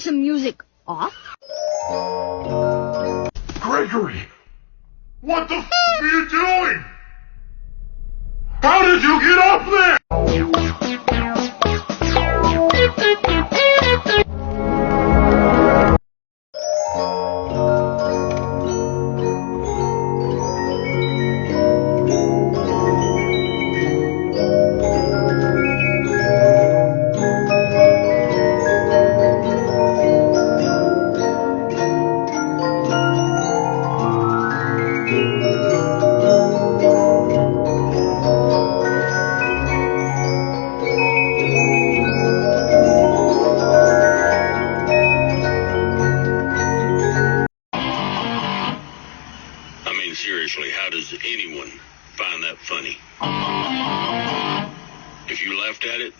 turn some music off? Gregory! What the are you doing? How did you get up there? Seriously, how does anyone find that funny? If you laughed at it,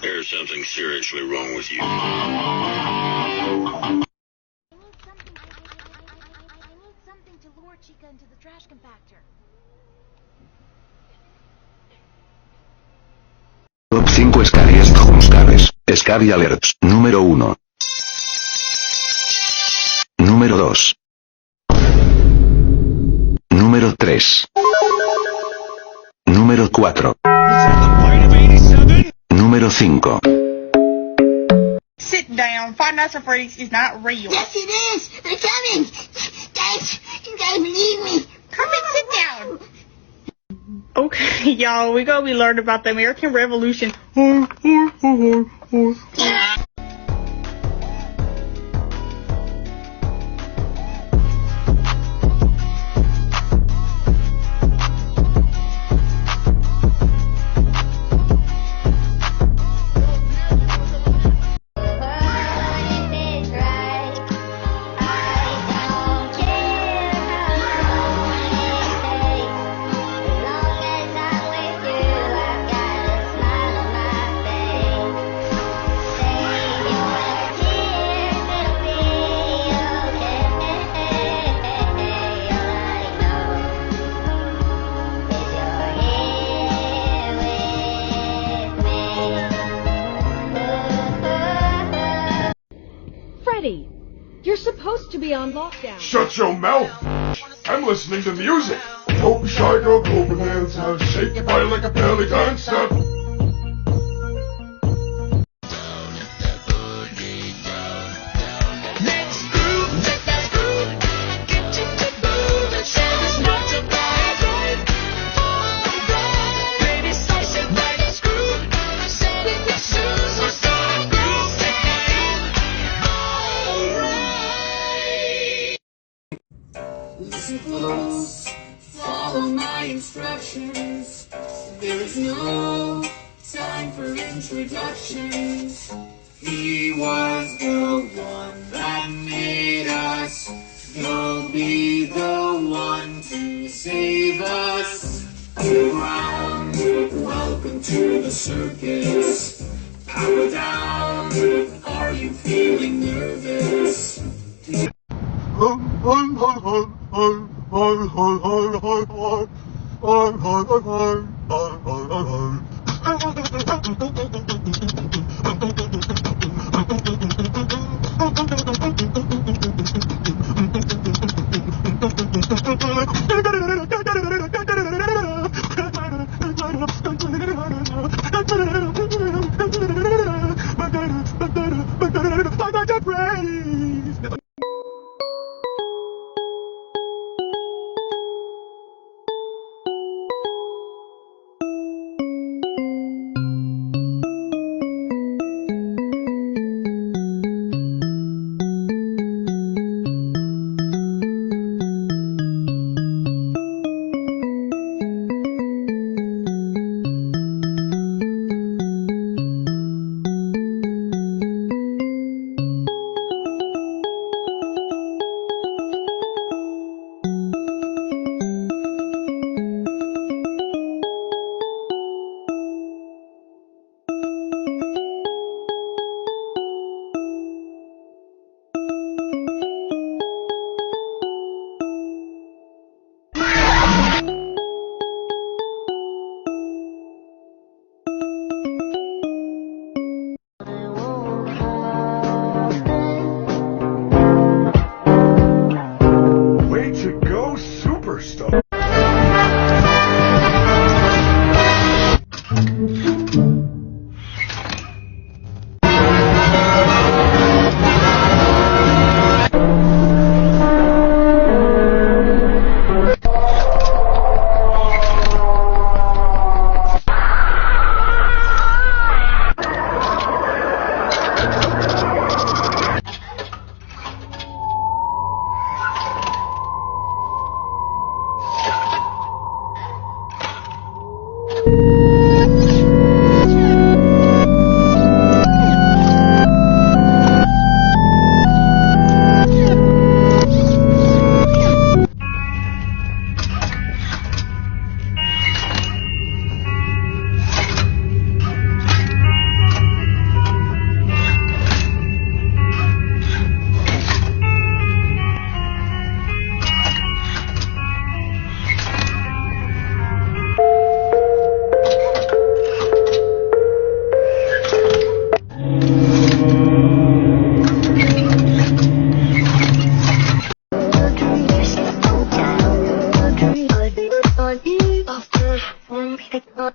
there's something seriously wrong with you. I need something to lure Chica into the trash compactor. Top 5 Scariest Jumpscares. Scary Alerts. Número 1. Número 2. Número 3. Número 4. Número 5. Sit down. Five Nights at Freddy's is not real. Yes, it is. They're coming. Guys, you gotta believe me. Come and sit down. Okay, y'all, we gonna be learning about the American Revolution. Freddy, you're supposed to be on lockdown. Shut your mouth! I'm listening to music! Don't be shy, girl, go bonanza. Shake your body like a belly dancer. Listen close, follow my instructions. There is no time for introductions. He was the one that made us. You'll be the one to save us. Around, welcome to the circus. Power down, are you feeling nervous? He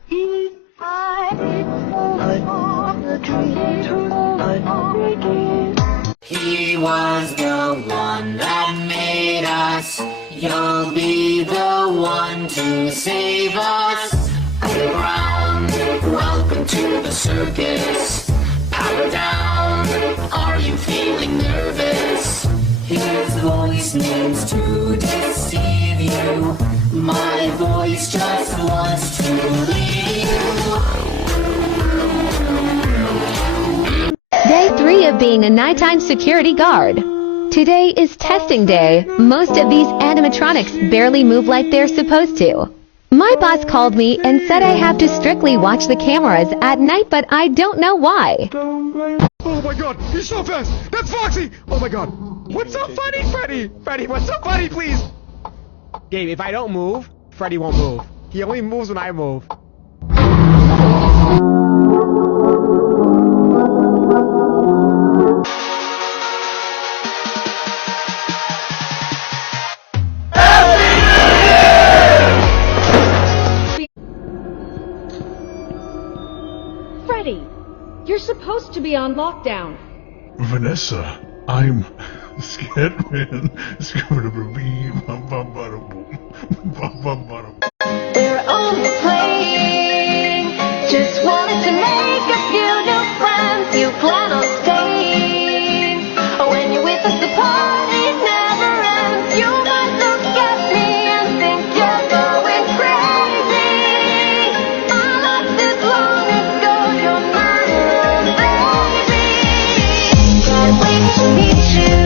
was the one that made us. You'll be the one to save us. Underground, welcome to the circus. Power down, are you feeling nervous? His voice needs to deceive you. My voice just wants to leave you. Day 3 of being a nighttime security guard. Today is testing day. Most of these animatronics barely move like they're supposed to. My boss called me and said I have to strictly watch the cameras at night, but I don't know why. Oh my god, he's so fast! That's Foxy! Oh my god. What's so funny, Freddy? Freddy, what's so funny, please? Gabe, if I don't move, Freddy won't move. He only moves when I move. Freddy, you're supposed to be on lockdown. Vanessa, I'm scared, man. They're only playing. Just wanted to make a few new friends. You plan on staying. When you're with us, the party never ends. You might look at me and think you're going crazy. I left this long ago. You're my little baby. Can't wait to meet you.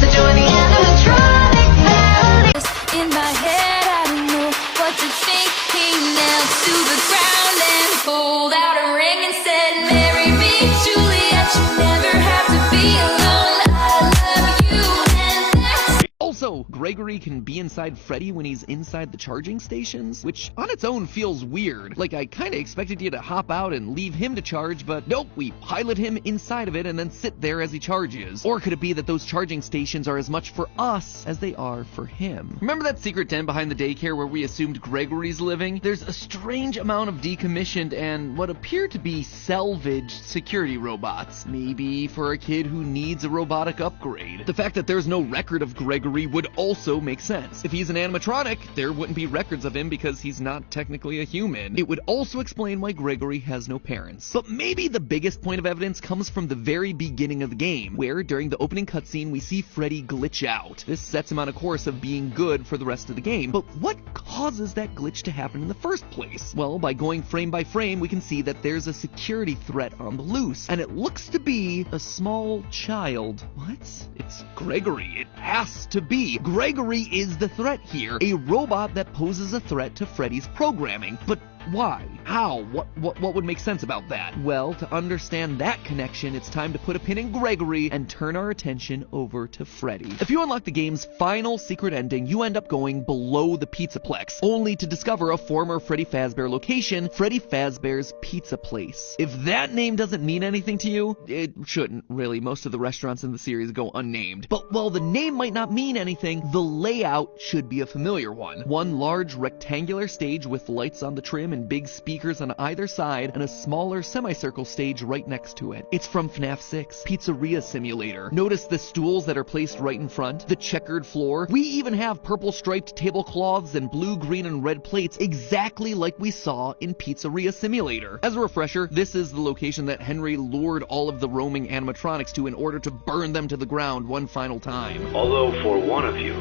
So join the animatronic family. In my head, I don't know what to think. He knelt to the ground and pulled out a ring and said, "Marry me, Juliet. You never have to be alone. I love you." And that's Also, Gregory can be inside Freddy when he's inside the charging stations, which on its own feels weird. Like, I kinda expected you to hop out and leave him to charge, but nope, we pilot him inside of it and then sit there as he charges. Or could it be that those charging stations are as much for us as they are for him? Remember that secret den behind the daycare where we assumed Gregory's living? There's a strange amount of decommissioned and what appear to be salvaged security robots. Maybe for a kid who needs a robotic upgrade. The fact that there's no record of Gregory would also make sense. If he's an animatronic, there wouldn't be records of him because he's not technically a human. It would also explain why Gregory has no parents. But maybe the biggest point of evidence comes from the very beginning of the game, where during the opening cutscene we see Freddy glitch out. This sets him on a course of being good for the rest of the game. But what causes that glitch to happen in the first place? Well, by going frame by frame, we can see that there's a security threat on the loose, and it looks to be a small child. What? It's Gregory. It has to be. Gregory is the threat here, a robot that poses a threat to Freddy's programming. But why? How? What would make sense about that? Well, to understand that connection, it's time to put a pin in Gregory and turn our attention over to Freddy. If you unlock the game's final secret ending, you end up going below the Pizzaplex, only to discover a former Freddy Fazbear location, Freddy Fazbear's Pizza Place. If that name doesn't mean anything to you, it shouldn't, really. Most of the restaurants in the series go unnamed. But while the name might not mean anything, the layout should be a familiar one. One large rectangular stage with lights on the trim and big speakers on either side, and a smaller semicircle stage right next to it. It's from Fnaf 6, Pizzeria Simulator. Notice the stools that are placed right in front, the checkered floor. We even have purple striped tablecloths and blue, green, and red plates, exactly like we saw in Pizzeria Simulator. As a refresher, this is the location that Henry lured all of the roaming animatronics to in order to burn them to the ground one final time. Although for one of you,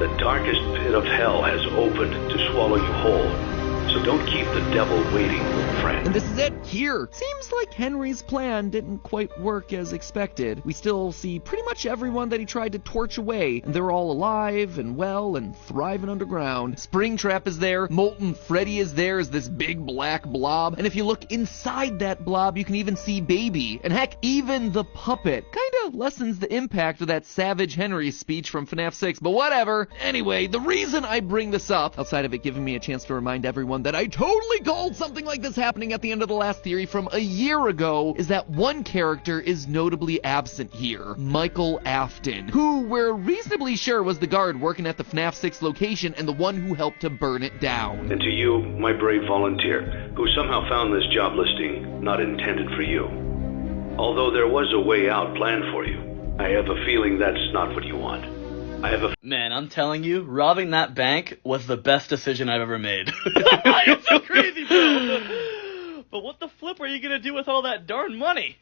the darkest pit of hell has opened to swallow you whole. So don't keep the devil waiting, friend. And this is it, here. Seems like Henry's plan didn't quite work as expected. We still see pretty much everyone that he tried to torch away, and they're all alive and well and thriving underground. Springtrap is there, Molten Freddy is there as this big black blob, and if you look inside that blob, you can even see Baby. And heck, even the puppet. Kinda lessens the impact of that Savage Henry speech from FNAF 6, but whatever. Anyway, the reason I bring this up, outside of it giving me a chance to remind everyone one that I totally called something like this happening at the end of the last theory from a year ago is that one character is notably absent here, Michael Afton, who we're reasonably sure was the guard working at the FNAF 6 location and the one who helped to burn it down. And to you, my brave volunteer, who somehow found this job listing not intended for you. Although there was a way out planned for you, I have a feeling that's not what you want. Man, I'm telling you, robbing that bank was the best decision I've ever made. It's so crazy, bro. But what the flip are you gonna do with all that darn money?